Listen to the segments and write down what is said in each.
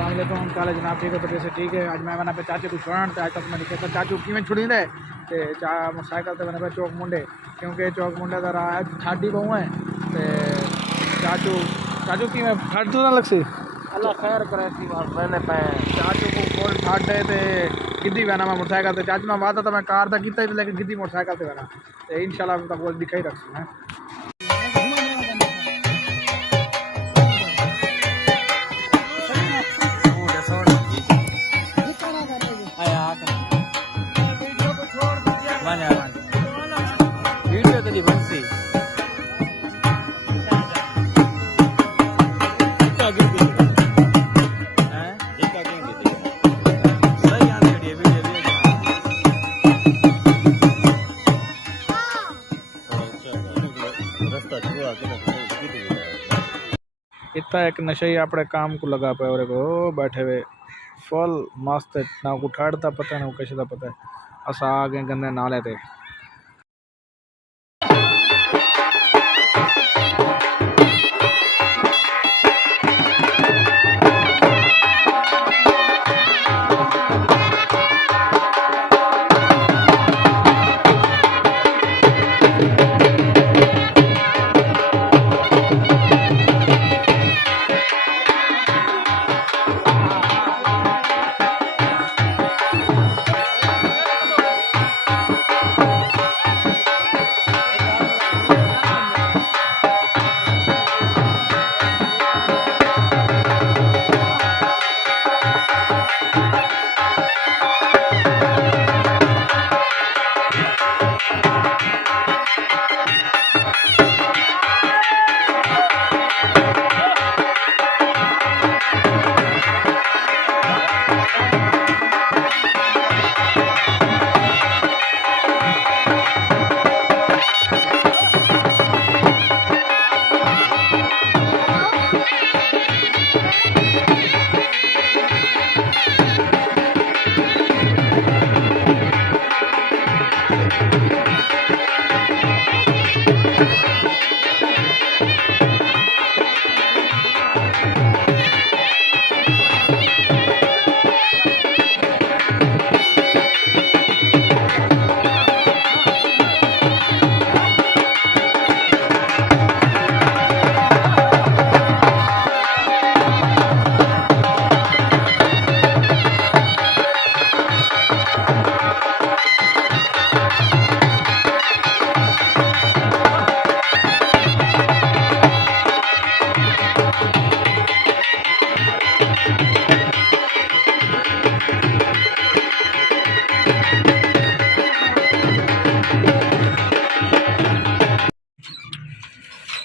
अस्सलाम काले जनाब ठीक है तो जैसे ठीक है आज मैं बना पे चाचू को छोड़न तो आज तक मैंने कहता चाचू कि में छुड़ी दे ते चा मोटरसाइकिल ते मैंने पे चौक मुंडे क्योंकि चौक मुंडे का राह ठाडी बहु है ते चाचू चाचू कि में ठाड तो ना लगसी अल्लाह खैर करे सी बात मैंने पे चाचू को कोल ठाडे ते गिद्दी बना मैं मोटरसाइकिल ते चाचू ना वादा तो मैं कार दा कीता लेकिन गिद्दी मोटरसाइकिल ते बना ते इंशाल्लाह तक वो दिखाई रखसी है। वीडियो तेरी बनसी इतना एक नशे अपने काम को लगा पे और बैठे हुए फुल मस्त ना को ठाड़ता पता ना किसी का पता असा आगे गंदे नाले थे।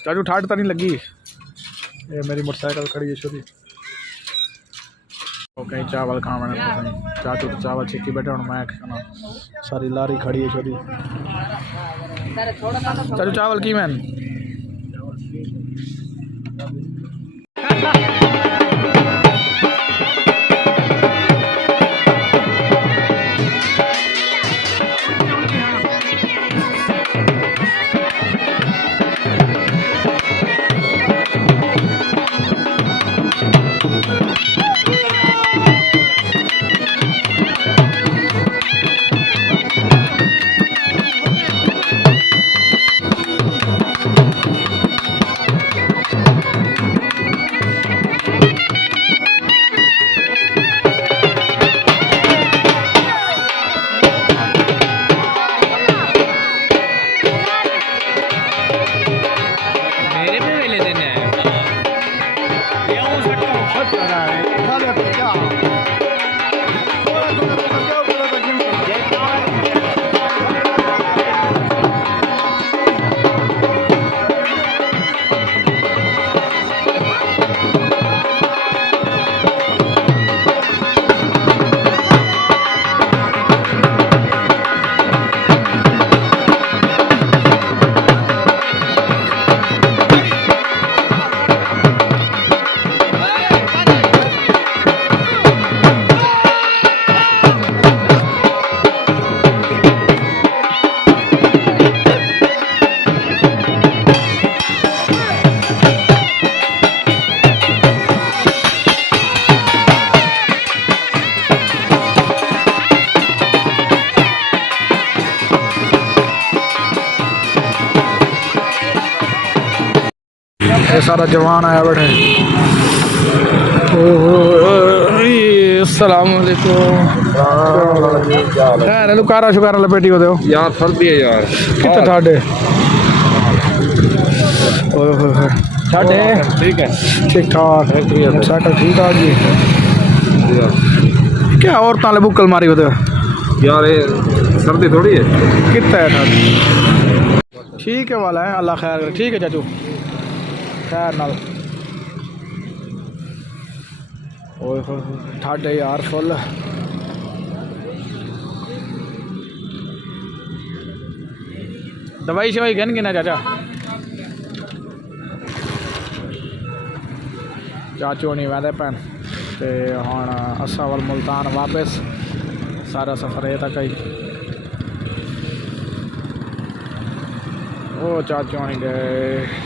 चाचू ठाट तो नहीं लगी ये मेरी मोटरसाइकिल खड़ी है छोटी वो कहीं चावल खाना चाचू तो चावल छिकी बैठे हूँ मैं खाना सारी लारी खड़ी है छोटी चाचू चावल की मैन सारा जवान आया बैठे। अस्सलाम वालेकुम। खैर लुकारा शुकारा लपेटी होते हो यार सर्दी है यार कितने ठाडे ठाडे ठीक है ठीक ठाक मोटरसाइकिल ठीक ठाक जी। क्या औरतां ले बुक्कल मारी होते यार ये सर्दी थोड़ी है कितना है ठाडे ठीक है वाला है अल्लाह खैर करे। ठीक है चाचू खैर नाल ओए होए ठाडे यार फुल दवाई शवाई गन गिना चाचा चाचू नहीं वैदे भैन तो हम असा वाल मुल्तान वापस सारा सफ़र ये तक ही वो चाचू नहीं गए।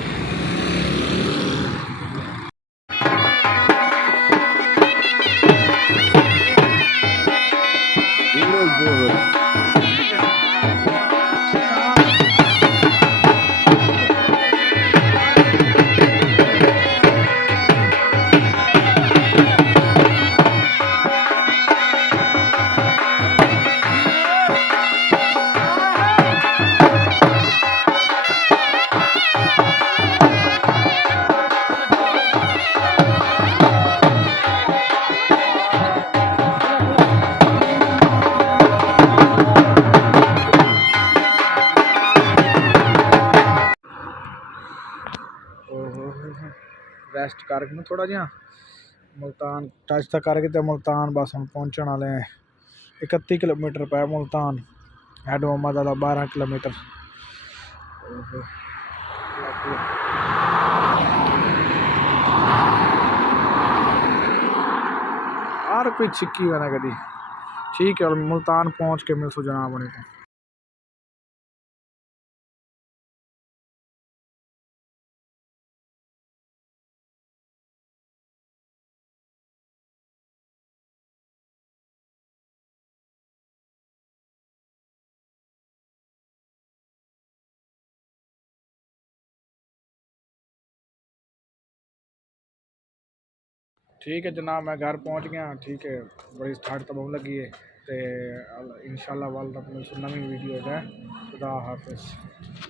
रेस्ट करके ना थोड़ा जिहा मुल्तान टच तक करके तो मुल्तान बस हम पहुँचने वाले 31 किलोमीटर पे मुल्तान हैड मोहम्मद 12 किलोमीटर। हर कोई छिक्की बना कभी ठीक है मुल्तान पहुँच के मिल सो जनाब बने को। ठीक है जनाब मैं घर पहुंच गया। ठीक है बड़ी ठंड तो बहुत लगी है तो इंशाल्लाह वाल अपनी नवी वीडियो है। खुदा हाफिज़।